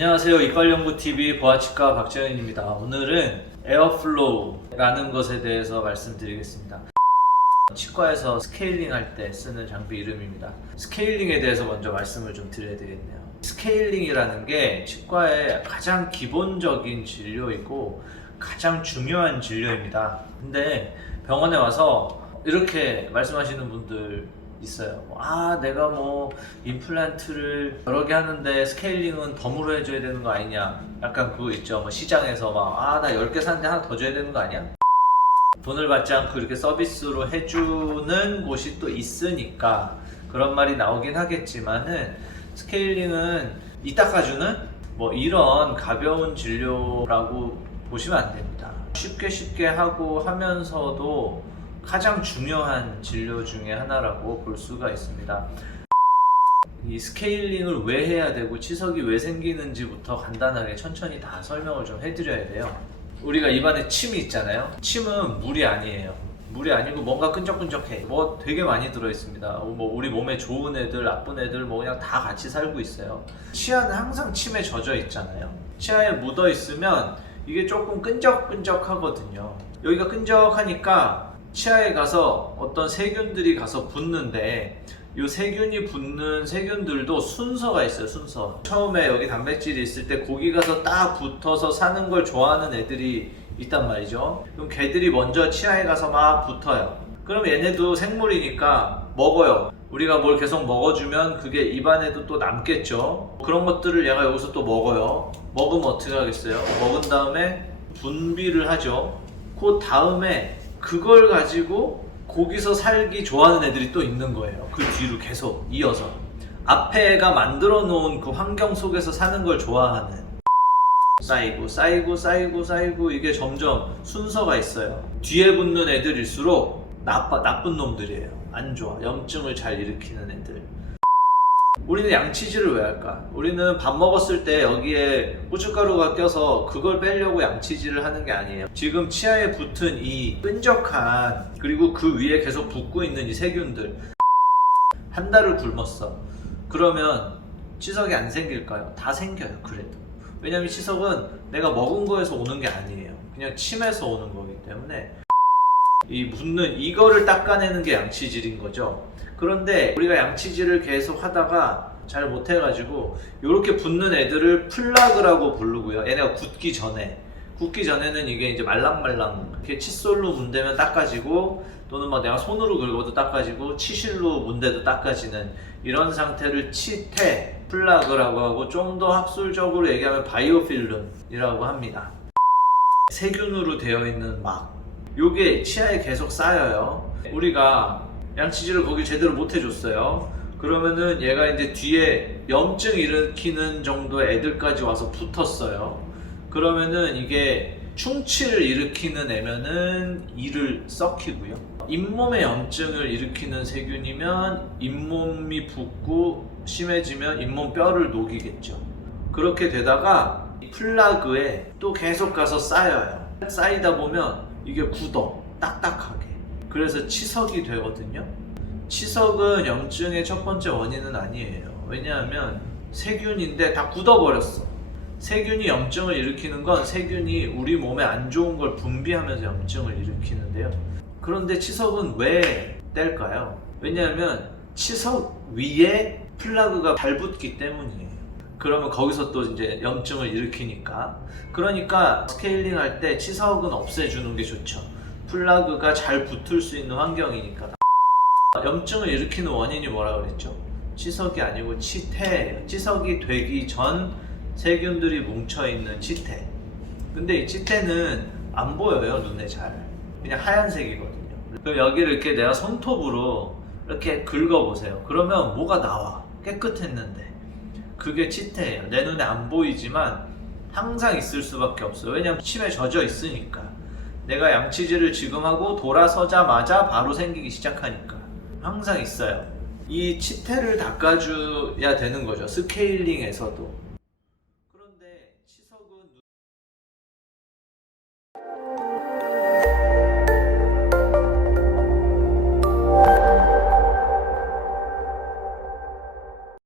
안녕하세요. 이빨연구TV 보아치과 박재현입니다. 오늘은 에어플로우라는 것에 대해서 말씀드리겠습니다. 치과에서 스케일링 할 때 쓰는 장비 이름입니다. 스케일링에 대해서 먼저 말씀을 좀 드려야 되겠네요. 스케일링이라는 게 치과의 가장 기본적인 진료이고 가장 중요한 진료입니다. 근데 병원에 와서 이렇게 말씀하시는 분들 있어요. 아, 내가 뭐 임플란트를 여러 개 하는데 스케일링은 덤으로 해줘야 되는 거 아니냐? 약간 그거 있죠. 뭐 시장에서 막 아, 나 10개 샀는데 하나 더 줘야 되는 거 아니야? 돈을 받지 않고 이렇게 서비스로 해주는 곳이 또 있으니까 그런 말이 나오긴 하겠지만은 스케일링은 이 닦아주는 뭐 이런 가벼운 진료라고 보시면 안 됩니다. 쉽게 쉽게 하고 하면서도 가장 중요한 진료 중에 하나라고 볼 수가 있습니다. 이 스케일링을 왜 해야 되고 치석이 왜 생기는지부터 간단하게 천천히 다 설명을 좀 해드려야 돼요. 우리가 입안에 침이 있잖아요. 침은 물이 아니에요. 물이 아니고 뭔가 끈적끈적해. 뭐 되게 많이 들어있습니다. 뭐 우리 몸에 좋은 애들, 나쁜 애들 뭐 그냥 다 같이 살고 있어요. 치아는 항상 침에 젖어 있잖아요. 치아에 묻어 있으면 이게 조금 끈적끈적하거든요. 여기가 끈적하니까 치아에 가서 어떤 세균들이 가서 붙는데 이 세균이 붙는 세균들도 순서가 있어요 순서. 처음에 여기 단백질이 있을 때 고기 가서 딱 붙어서 사는 걸 좋아하는 애들이 있단 말이죠. 그럼 걔들이 먼저 치아에 가서 막 붙어요. 그럼 얘네도 생물이니까 먹어요. 우리가 뭘 계속 먹어주면 그게 입안에도 또 남겠죠. 그런 것들을 얘가 여기서 또 먹어요. 먹으면 어떻게 하겠어요? 먹은 다음에 분비를 하죠. 그 다음에 그걸 가지고 거기서 살기 좋아하는 애들이 또 있는 거예요. 그 뒤로 계속 이어서. 앞에가 만들어 놓은 그 환경 속에서 사는 걸 좋아하는. 쌓이고, 쌓이고, 쌓이고, 쌓이고, 이게 점점 순서가 있어요. 뒤에 붙는 애들일수록 나빠, 나쁜 놈들이에요. 안 좋아. 염증을 잘 일으키는 애들. 우리는 양치질을 왜 할까? 우리는 밥 먹었을 때 여기에 고춧가루가 껴서 그걸 빼려고 양치질을 하는 게 아니에요. 지금 치아에 붙은 이 끈적한 그리고 그 위에 계속 붙고 있는 이 세균들 한 달을 굶었어. 그러면 치석이 안 생길까요? 다 생겨요. 그래도. 왜냐면 치석은 내가 먹은 거에서 오는 게 아니에요. 그냥 침에서 오는 거기 때문에 이 붙는 이거를 닦아내는 게 양치질인 거죠. 그런데 우리가 양치질을 계속 하다가 잘 못해가지고 이렇게 붙는 애들을 플라그라고 부르고요. 얘네가 굳기 전에 굳기 전에는 이게 이제 말랑말랑 이렇게 칫솔로 문대면 닦아지고 또는 막 내가 손으로 긁어도 닦아지고 치실로 문대도 닦아지는 이런 상태를 치태 플라그라고 하고 좀 더 학술적으로 얘기하면 바이오필름이라고 합니다. 세균으로 되어 있는 막 요게 치아에 계속 쌓여요. 우리가 양치질을 거기 제대로 못 해줬어요. 그러면은 얘가 이제 뒤에 염증 일으키는 정도의 애들까지 와서 붙었어요. 그러면은 이게 충치를 일으키는 애면은 이를 썩히고요. 잇몸에 염증을 일으키는 세균이면 잇몸이 붓고 심해지면 잇몸 뼈를 녹이겠죠. 그렇게 되다가 이 플라그에 또 계속 가서 쌓여요. 쌓이다 보면 이게 굳어 딱딱하게. 그래서 치석이 되거든요. 치석은 염증의 첫 번째 원인은 아니에요. 왜냐하면 세균인데 다 굳어버렸어. 세균이 염증을 일으키는 건 세균이 우리 몸에 안 좋은 걸 분비하면서 염증을 일으키는데요. 그런데 치석은 왜 뗄까요? 왜냐하면 치석 위에 플라그가 잘 붙기 때문이에요. 그러면 거기서 또 이제 염증을 일으키니까. 그러니까 스케일링 할 때 치석은 없애주는 게 좋죠. 플라그가 잘 붙을 수 있는 환경이니까. 염증을 일으키는 원인이 뭐라 그랬죠? 치석이 아니고 치태예요. 치석이 되기 전 세균들이 뭉쳐 있는 치태. 근데 이 치태는 안 보여요 눈에 잘. 그냥 하얀색이거든요. 그럼 여기를 이렇게 내가 손톱으로 이렇게 긁어 보세요. 그러면 뭐가 나와? 깨끗했는데. 그게 치태예요. 내 눈에 안 보이지만 항상 있을 수밖에 없어요. 왜냐면 침에 젖어 있으니까. 내가 양치질을 지금 하고 돌아서자마자 바로 생기기 시작하니까. 항상 있어요. 이 치태를 닦아줘야 되는 거죠. 스케일링에서도.